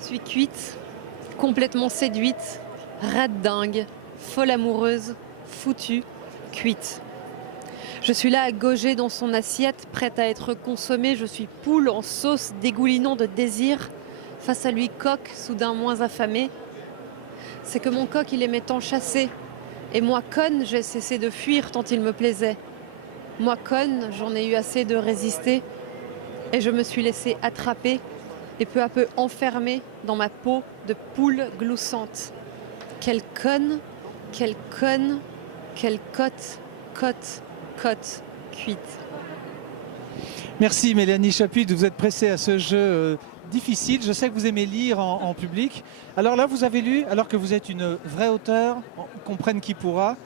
Je suis cuite, complètement séduite, rade dingue, folle amoureuse, foutue, cuite. Je suis là à gauger dans son assiette, prête à être consommée. Je suis poule en sauce dégoulinant de désir. Face à lui, coq, soudain moins affamé. C'est que mon coq, il aimait tant chasser. Et moi, conne, j'ai cessé de fuir tant il me plaisait. Moi, conne, j'en ai eu assez de résister. Et je me suis laissée attraper et peu à peu enfermée dans ma peau de poule gloussante. Quelle conne, quelle conne, quelle cote, cote, cote, cuite. Merci Mélanie Chapuis, vous êtes pressée à ce jeu difficile. Je sais que vous aimez lire en public. Alors là, vous avez lu, alors que vous êtes une vraie auteure, comprenne qui pourra.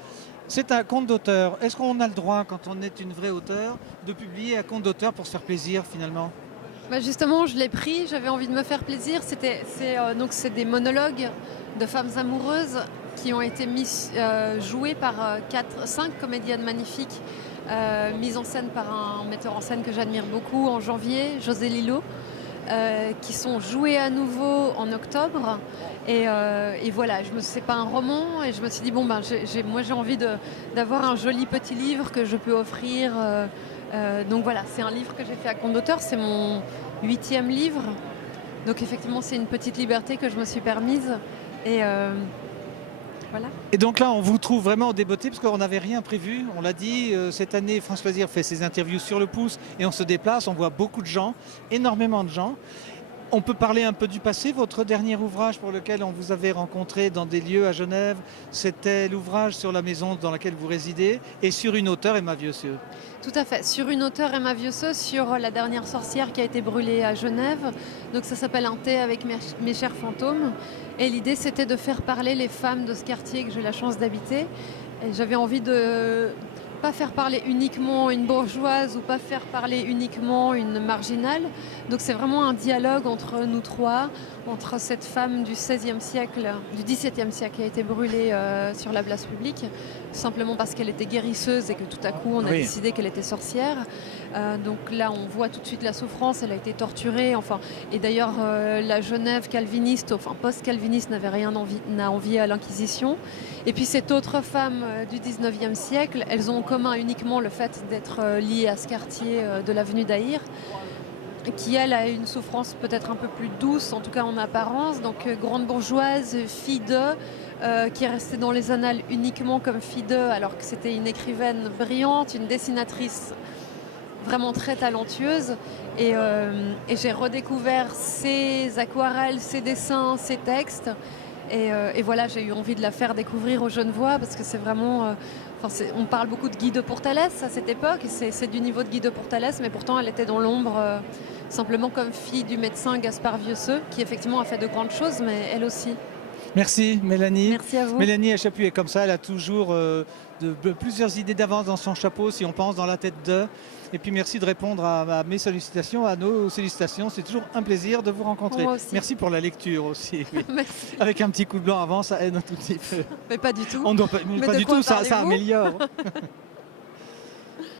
C'est un conte d'auteur. Est-ce qu'on a le droit, quand on est une vraie auteure, de publier un conte d'auteur pour se faire plaisir finalement? Bah justement, je l'ai pris, j'avais envie de me faire plaisir. C'est des monologues de femmes amoureuses qui ont été joués par 5 comédiennes magnifiques, mises en scène par un metteur en scène que j'admire beaucoup en janvier, José Lillo, qui sont jouées à nouveau en octobre. Et voilà, c'est pas un roman, et je me suis dit, bon, moi j'ai envie d'avoir un joli petit livre que je peux offrir. Donc voilà, c'est un livre que j'ai fait à compte d'auteur, c'est mon 8e livre. Donc effectivement, c'est une petite liberté que je me suis permise. Et voilà. Et donc là, on vous trouve vraiment débeauté parce qu'on n'avait rien prévu. On l'a dit, cette année, France Loisirs fait ses interviews sur le pouce et on se déplace, on voit beaucoup de gens, énormément de gens. On peut parler un peu du passé. Votre dernier ouvrage pour lequel on vous avait rencontré dans des lieux à Genève, c'était l'ouvrage sur la maison dans laquelle vous résidez et sur une auteure, Emma Vieusseux. Tout à fait, sur une auteure, Emma Vieusseux, sur la dernière sorcière qui a été brûlée à Genève. Donc ça s'appelle Un thé avec mes chers fantômes. Et l'idée, c'était de faire parler les femmes de ce quartier que j'ai la chance d'habiter. Et j'avais envie de pas faire parler uniquement une bourgeoise ou pas faire parler uniquement une marginale. Donc c'est vraiment un dialogue entre nous trois, entre cette femme du XVIe siècle, du XVIIe siècle qui a été brûlée sur la place publique, simplement parce qu'elle était guérisseuse et que tout à coup on a décidé qu'elle était sorcière. Donc là on voit tout de suite la souffrance, elle a été torturée, enfin, et d'ailleurs la Genève calviniste, enfin post-calviniste, n'avait rien à envier à l'Inquisition. Et puis cette autre femme du XIXe siècle, elles ont en commun uniquement le fait d'être liées à ce quartier de l'avenue d'Aïr, qui elle a une souffrance peut-être un peu plus douce, en tout cas en apparence. Donc grande bourgeoise, fille d'eux, qui est restée dans les annales uniquement comme fille d'eux, alors que c'était une écrivaine brillante, une dessinatrice vraiment très talentueuse. Et j'ai redécouvert ses aquarelles, ses dessins, ses textes. Et voilà, j'ai eu envie de la faire découvrir aux Genevois parce que c'est vraiment... on parle beaucoup de Guy de Pourtalès à cette époque, et c'est du niveau de Guy de Pourtalès, mais pourtant elle était dans l'ombre, simplement comme fille du médecin Gaspard Vieusseux, qui effectivement a fait de grandes choses, mais elle aussi. Merci Mélanie. Merci à vous. Mélanie Chapuis est comme ça, elle a toujours plusieurs idées d'avance dans son chapeau, si on pense dans la tête d'eux. Et puis merci de répondre à mes sollicitations, à nos sollicitations. C'est toujours un plaisir de vous rencontrer. Moi aussi. Merci pour la lecture aussi. Oui. Merci. Avec un petit coup de blanc avant, ça aide un tout petit peu. Mais pas du tout. On doit pas, mais pas de du quoi tout, ça parlez-vous améliore.